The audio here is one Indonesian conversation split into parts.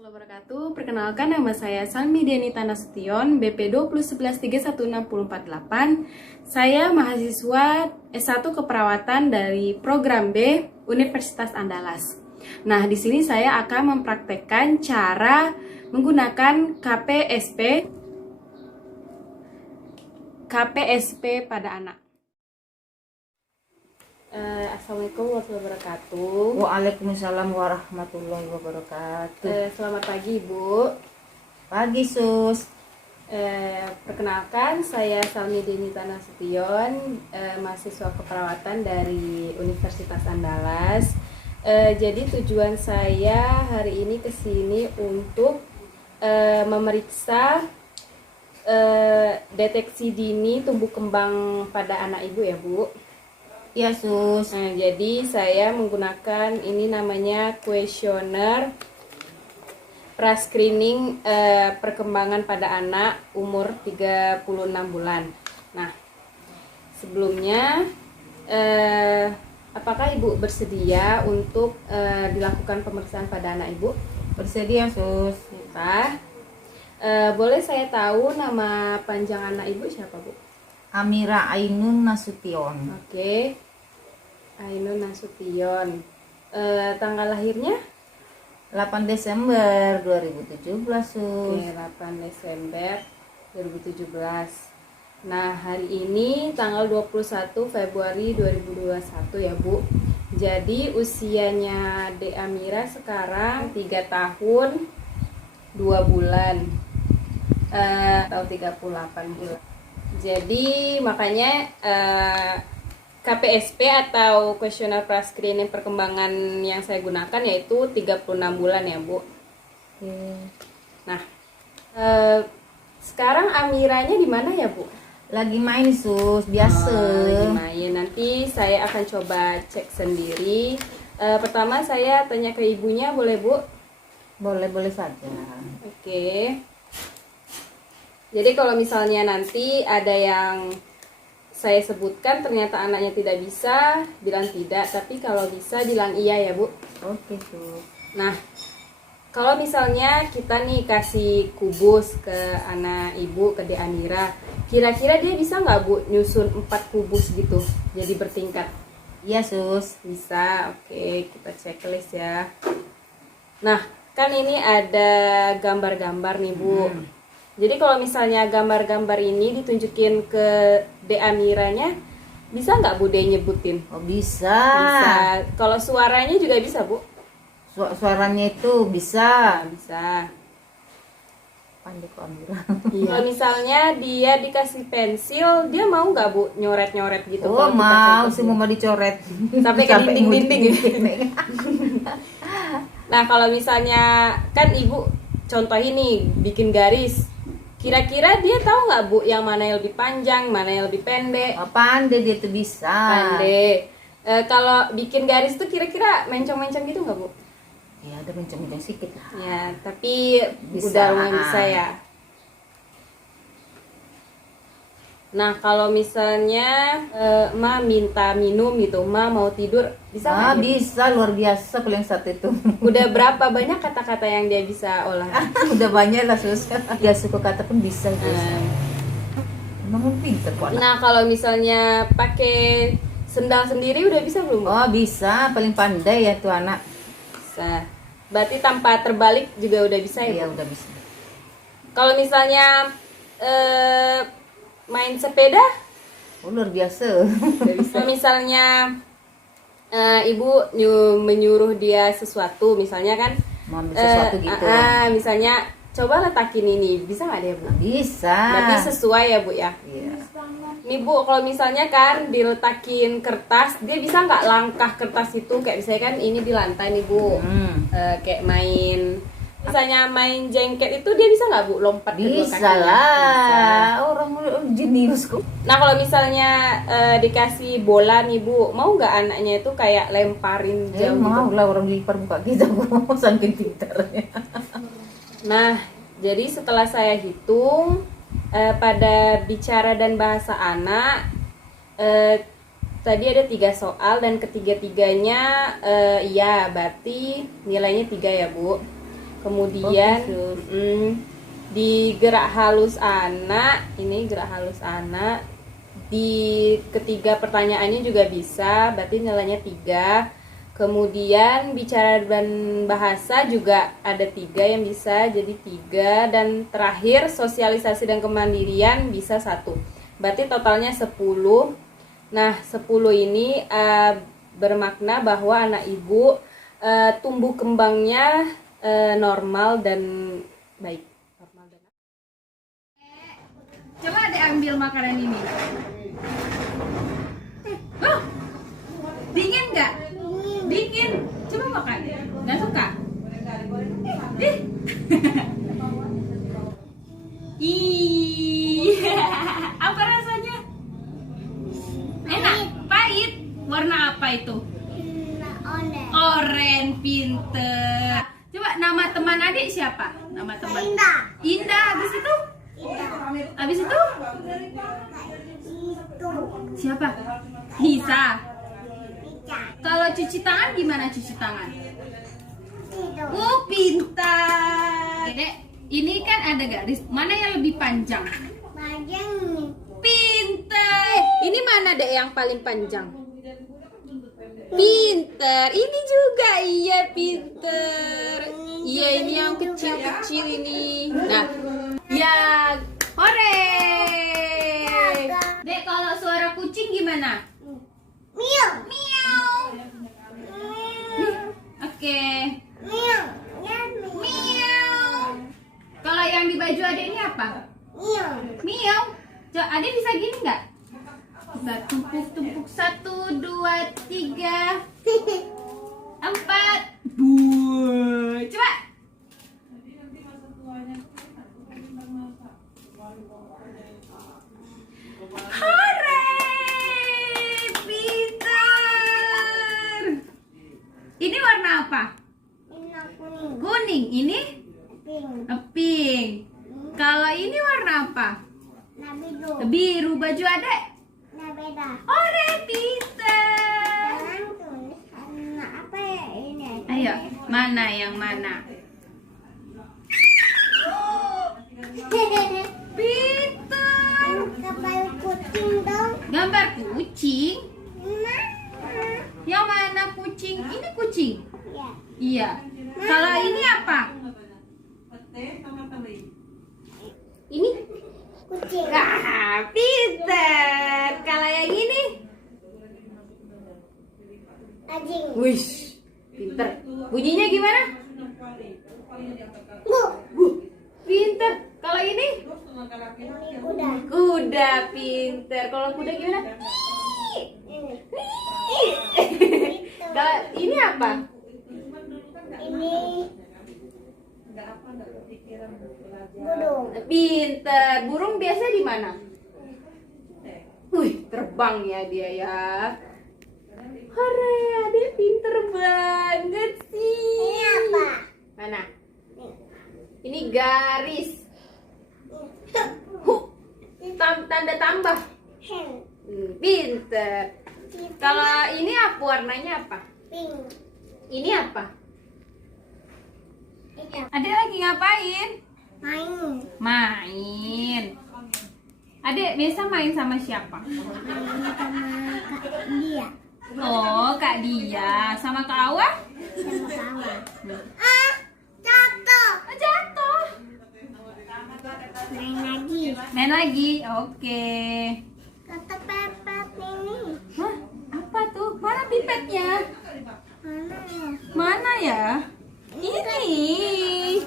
warahmatullahi wabarakatuh. Perkenalkan, nama saya Salmi Denita Nasution, BP 20113316048. Saya mahasiswa S1 Keperawatan dari Program B Universitas Andalas. Nah, di sini saya akan mempraktekkan cara menggunakan KPSP pada anak. Assalamualaikum warahmatullahi wabarakatuh. Waalaikumsalam warahmatullahi wabarakatuh. Selamat pagi, Ibu. Pagi, Sus. Perkenalkan, saya Salmi Denita Nasution, mahasiswa keperawatan dari Universitas Andalas. Jadi tujuan saya hari ini ke sini untuk memeriksa deteksi dini tumbuh kembang pada anak Ibu ya, Bu. Ya, Sus. Nah, jadi saya menggunakan ini namanya kuesioner pra-screening perkembangan pada anak umur 36 bulan. Nah, sebelumnya apakah Ibu bersedia untuk dilakukan pemeriksaan pada anak Ibu? Bersedia, Sus. Ya. Boleh saya tahu nama panjang anak Ibu siapa, Bu? Amira Ainun Nasution. Oke, Ainun Nasution. Tanggal lahirnya? 8 Desember 2017, Sus. Oke, 8 Desember 2017. Nah, hari ini tanggal 21 Februari 2021 ya, Bu. Jadi usianya Dek Amira sekarang 3 tahun 2 bulan atau 38 bulan. Jadi makanya KPSP atau kuesioner pra-screening perkembangan yang saya gunakan yaitu 36 bulan ya, Bu. Nah, sekarang Amiranya di mana ya, Bu? Lagi main, Sus. Biasa. Lagi main. Nanti saya akan coba cek sendiri. Pertama saya tanya ke ibunya, boleh, Bu? Boleh-boleh saja. Oke. Jadi kalau misalnya nanti ada yang saya sebutkan ternyata anaknya tidak bisa, bilang tidak. Tapi kalau bisa bilang iya ya, Bu. Oke, Sus. Nah, kalau misalnya kita nih kasih kubus ke anak Ibu, ke Dek Amira, kira-kira dia bisa nggak, Bu, nyusun 4 kubus gitu, jadi bertingkat? Iya, Sus. Bisa. Oke, kita checklist ya. Nah, kan ini ada gambar-gambar nih, Bu. Jadi kalau misalnya gambar-gambar ini ditunjukin ke Dek Amiranya, bisa nggak Bu dia nyebutin? Oh, bisa. Bisa. Kalau suaranya juga bisa, Bu? Suaranya itu bisa. Bisa. Pandai kok, Amira. Iya. Kalau misalnya dia dikasih pensil, dia mau nggak, Bu, nyoret-nyoret gitu? Oh, kalau kita mau. contoh, Semua mau dicoret. Sampai ke dinding-dinding. ngudip-ngudip. Nah, kalau misalnya kan Ibu contoh ini bikin garis, kira-kira dia tahu nggak, Bu, yang mana yang lebih panjang, mana yang lebih pendek? Oh, pandai dia tuh bisa. Pandai. Kalau bikin garis tuh kira-kira mencong-mencong gitu nggak, Bu? Ya, ada mencong-mencong sedikit lah. Ya, tapi Bisa. udah lumayan bisa ya. Nah, kalau misalnya Ma minta minum gitu, Ma mau tidur, bisa nggak dia? Bisa, luar biasa paling satu itu. Udah berapa banyak kata-kata yang dia bisa olah? Udah banyak lah, Sus. Dia suka kata pun bisa, Sus. Emang pinter kok. Nah, kalau misalnya pakai sendal sendiri udah bisa belum, Bu? Oh, bisa, paling pandai ya tuh anak. Bisa. Berarti tanpa terbalik juga udah bisa ya, Iya, Bu? udah bisa. Kalau misalnya main sepeda Oh, luar biasa. udah bisa. Kalau misalnya Ibu menyuruh dia sesuatu, misalnya kan Mau ambil sesuatu gitu. misalnya coba letakin ini, bisa nggak dia, Bu? Bisa. Berarti sesuai ya, Bu ya? Iya. Nih, Bu, kalau misalnya kan diletakin kertas, dia bisa nggak langkah kertas itu kayak misalnya kan ini di lantai nih, Bu. Kayak misalnya main jengket itu dia bisa nggak, Bu, lompat kedua Bisa kakinya? lah. Orang jenius kok. Nah, kalau misalnya dikasih bola nih, Bu, mau nggak anaknya itu kayak lemparin jauh Mau gitu? lah orang lempar muka kita, saking pintarnya. Nah, jadi setelah saya hitung pada bicara dan bahasa anak, tadi ada 3 soal dan ketiga-tiganya iya, berarti nilainya 3 ya, Bu. Kemudian Oh, di gerak halus anak, ini gerak halus anak. Di ketiga pertanyaannya juga bisa, berarti nilainya 3. Kemudian bicara dan bahasa juga ada 3 yang bisa, jadi 3. Dan terakhir sosialisasi dan kemandirian bisa 1. Berarti totalnya 10. Nah, 10 ini bermakna bahwa anak ibu tumbuh kembangnya normal dan baik. Coba deh ambil makanan ini. Oh, dingin nggak? Dingin. Coba makan. Nggak suka? Ih. Iya. Apa rasanya? Enak. Pahit. Warna apa itu? Oren. Pinter. Coba nama teman adik siapa? Nama teman. Indah. Habis itu? Habis itu? Siapa? Nisa. Kalau cuci tangan gimana cuci tangan? Oh, pintar. Dek, ini kan ada garis. Mana yang lebih panjang? Pintar. Ini mana dek yang paling panjang? Pinter. Ini juga iya pinter. Iya ini yang kecil-kecil ini. Nah, ya hore. Dek, kalau suara kucing gimana? Miau. Miau. Oke. Miau. Miau. Kalau yang di baju adek ini apa? Miau. Miau. Coba adek bisa gini nggak? Bisa tumpuk-tumpuk 1, 2, 3, 4. Coba. Hore! Pintar. Ini warna apa? Kuning. Ini pink. Kalau ini warna apa? Biru. Baju adek? Hore, pintar. Ayo, mana yang mana? Pintar. Gambar kucing. Yang mana kucing? Ini kucing. Iya. Kalau ini apa? Ini pinter. Kalau yang ini, wish, pinter. Bunyinya gimana? Pinter. Kalau ini, kuda pinter. Kalau kuda gimana? Kalau ini apa? Pinter. Burung biasa di mana? Wih, terbang ya dia ya. Hore, dia pinter banget sih. Ini apa? Mana? Ini garis. Tanda tambah. Pinter. Kalau ini apa warnanya apa? Ini apa? Adek lagi ngapain? Main. Main. Adek biasa main sama siapa? Sama Kak dia. Oh, Kak Dia. Sama Kak Awa? Sama kawan. Jatuh. Jatuh. Main lagi. Main lagi. Oke. Kata pepet ini. Hah? Apa tuh? Mana pipetnya? Mana ya? Mana ya? Ini.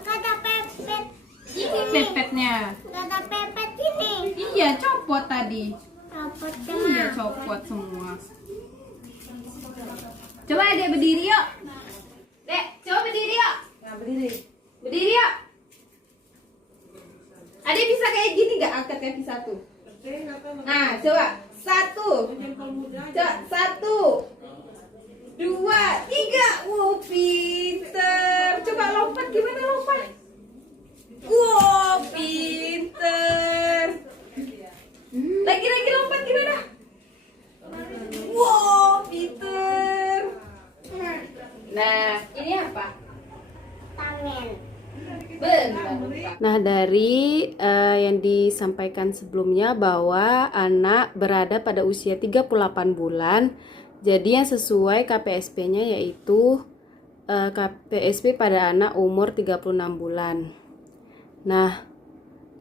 Kata pepet. Ini pipetnya. Kata pepet ini. Iya, copot tadi. Rapot Iya, copot semua. Coba Adek berdiri yuk. Dek, coba berdiri yuk. Berdiri yuk. Adek bisa kayak gini gak? Angkat kaki satu. Nah, coba. 1. Coba 1, 2, 3. Wow, pinter. Coba lompat, gimana lompat? Wow, pinter. Lagi lompat gimana? Wow, pinter. Nah, ini apa? tangan. Benar. Nah, dari yang disampaikan sebelumnya bahwa anak berada pada usia 38 bulan. Jadi yang sesuai KPSP-nya yaitu KPSP pada anak umur 36 bulan. Nah,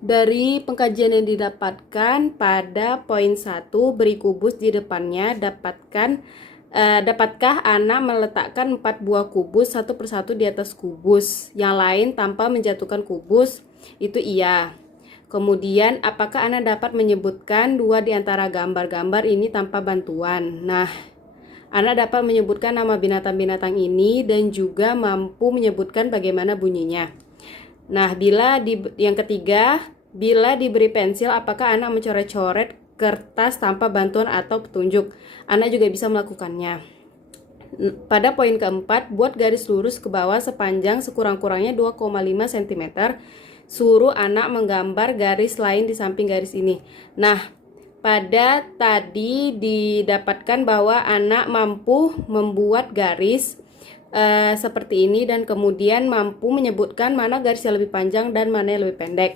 dari pengkajian yang didapatkan pada poin 1 beri kubus di depannya, dapatkah anak meletakkan 4 buah kubus satu persatu di atas kubus yang lain tanpa menjatuhkan kubus? Itu iya. Kemudian, apakah anak dapat menyebutkan 2 di antara gambar-gambar ini tanpa bantuan? Nah, anak dapat menyebutkan nama binatang-binatang ini dan juga mampu menyebutkan bagaimana bunyinya. Nah, yang ketiga, bila diberi pensil, apakah anak mencoret-coret kertas tanpa bantuan atau petunjuk? Anak juga bisa melakukannya. Pada poin keempat, buat garis lurus ke bawah sepanjang sekurang-kurangnya 2,5 cm. Suruh anak menggambar garis lain di samping garis ini. Nah, pada tadi didapatkan bahwa anak mampu membuat garis seperti ini dan kemudian mampu menyebutkan mana garis yang lebih panjang dan mana yang lebih pendek.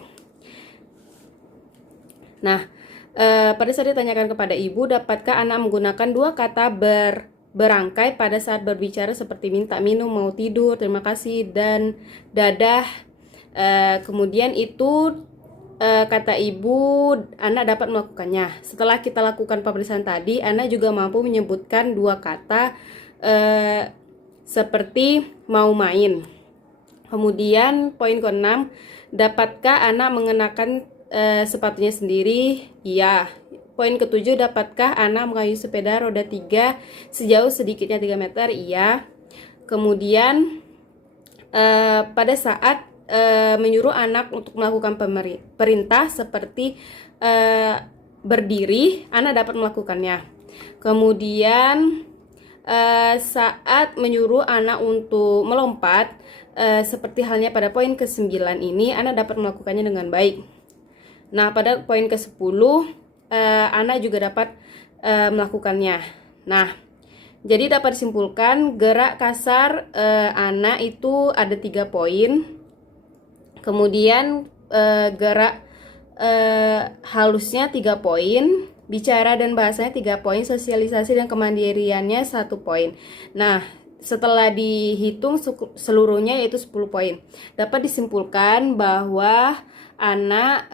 Nah, pada saat ditanyakan kepada ibu, dapatkah anak menggunakan 2 kata berangkai pada saat berbicara seperti minta minum, mau tidur, terima kasih, dan dadah. Kemudian itu kata ibu, anak dapat melakukannya. Setelah kita lakukan pemeriksaan tadi, anak juga mampu menyebutkan 2 kata seperti mau main. Kemudian poin ke-6, dapatkah anak mengenakan sepatunya sendiri? Iya. Poin ke-7, dapatkah anak mengayuh sepeda roda 3 sejauh sedikitnya 3 meter? Iya. Kemudian pada saat menyuruh anak untuk melakukan perintah seperti berdiri, anak dapat melakukannya. Kemudian saat menyuruh anak untuk melompat, seperti halnya pada poin ke-9 ini, anak dapat melakukannya dengan baik. Nah, pada poin ke-10, anak juga dapat melakukannya. Nah, jadi dapat disimpulkan gerak kasar anak itu ada 3 poin. Kemudian gerak halusnya 3 poin, bicara dan bahasanya 3 poin, sosialisasi dan kemandiriannya 1 poin. Nah, setelah dihitung seluruhnya yaitu 10 poin. Dapat disimpulkan bahwa anak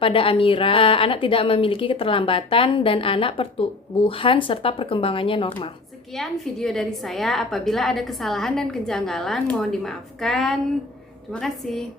pada Amira, anak tidak memiliki keterlambatan dan anak pertumbuhan serta perkembangannya normal. Sekian video dari saya. Apabila ada kesalahan dan kejanggalan mohon dimaafkan. Terima kasih.